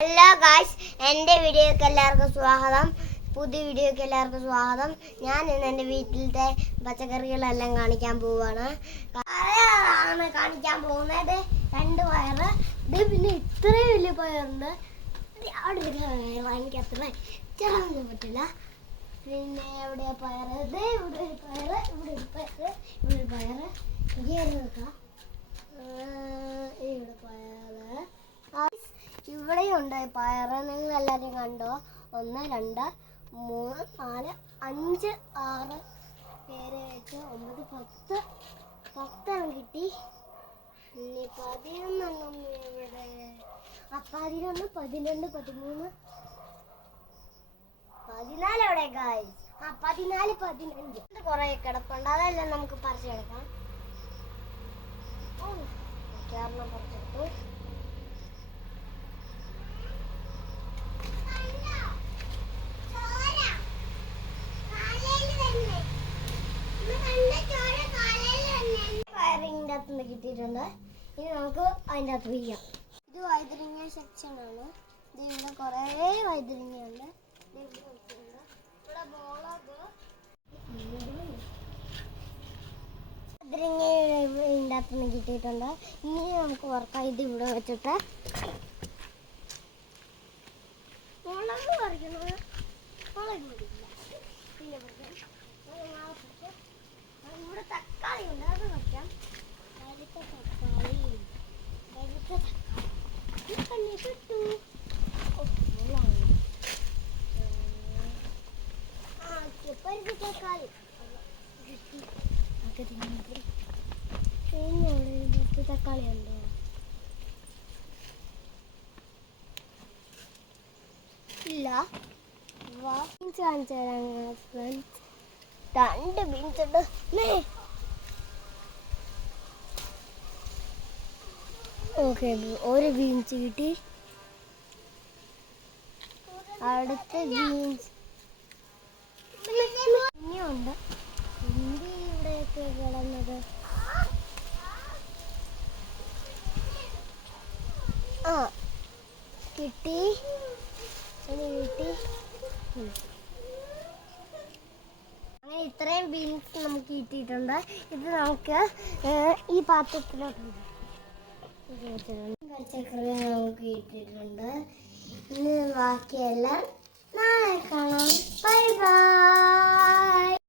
Hello guys, എൻ്റെ വീഡിയോക്ക് എല്ലാവർക്കും സ്വാഗതം. പുതിയ വീഡിയോക്ക് എല്ലാവർക്കും സ്വാഗതം. ഞാൻ ഇന്ന് എൻ്റെ വീട്ടിലത്തെ പച്ചക്കറികളെല്ലാം കാണിക്കാൻ പോവുകയാണ്. കാണിക്കാൻ പോകുന്നത് 2 പയറ്. ഇത് പിന്നെ ഇത്രയും വലിയ പയറുണ്ട്. അവിടെ എനിക്ക് അത്ര ചെറുതാൻ പറ്റില്ല. പിന്നെ എവിടെയാ പയറ്? ഇത് ഇവിടെ ഒരു പയറ്, ഇവിടെ ഒരു പയറ്, ഇവിടെ ഒരു പയറ്. നോക്കാം, ഇവിടെ പയറ്. ഇവിടെയും ഉണ്ട് പയറ്. നിങ്ങൾ എല്ലാവരും കണ്ടോ? 1 2 3 4 5 6 7 8 9 10 കിട്ടി. ഇനി 11 ഇവിടെ. 11 12 13 14 എവിടെ ഗായ്സ്? 14 15 കുറെ കിടപ്പുണ്ട്. അതെല്ലാം നമുക്ക് പറിച്ചെടുക്കാം. പറിച്ചെടുത്തു. പയറിൻ്റെ അകത്തുനിന്ന് കിട്ടിയിട്ടുണ്ട്. ഇനി നമുക്ക് അതിൻ്റെ അകത്ത് വയ്ക്കാം. ഇത് വഴുതനങ്ങ സെക്ഷനാണ്. ഇവിടെ കുറേ വഴുതനങ്ങയുണ്ട്. ഇവിടെ മുളക്, വഴുതനങ്ങ അകത്തുനിന്ന് കിട്ടിയിട്ടുണ്ട്. ഇനി നമുക്ക് വറുക്കാം. ഇത് ഇവിടെ വെച്ചിട്ട് മുളക് പറിക്കുന്നത്. മുളക് പിടിക്കില്ല. പിന്നെ ഇവിടെ തക്കാളി ഉണ്ട്, അത് വയ്ക്കാം. വെളുത്ത തക്കാളി കിട്ടു. പരിപ്പ് തക്കാളി പിന്നെ ഇവിടെ തക്കാളി ഉണ്ടോ? ഇല്ല. ബീൻസ് കാണിച്ചു തരാം ഫ്രണ്ട്സ്. 2 ബീൻസ് ഉണ്ട്. ഓക്കെ, ഒരു ബീൻസ് കിട്ടി. അടുത്ത ബീൻസ് ഇനിയുണ്ട്. ഹിന്ദി ഇവിടെയൊക്കെ കിടന്നത്. കിട്ടി. അങ്ങനെ ഇത്രയും ബീൻസ് നമുക്ക് കിട്ടിയിട്ടുണ്ട്. ഇത് നമുക്ക് ഈ പാത്രത്തിലോട്ട് പച്ചക്കറി നമുക്ക് കിട്ടിയിട്ടുണ്ട്. ഇനി ബാക്കിയെല്ലാം നാളെ കാണാം. Bye bye.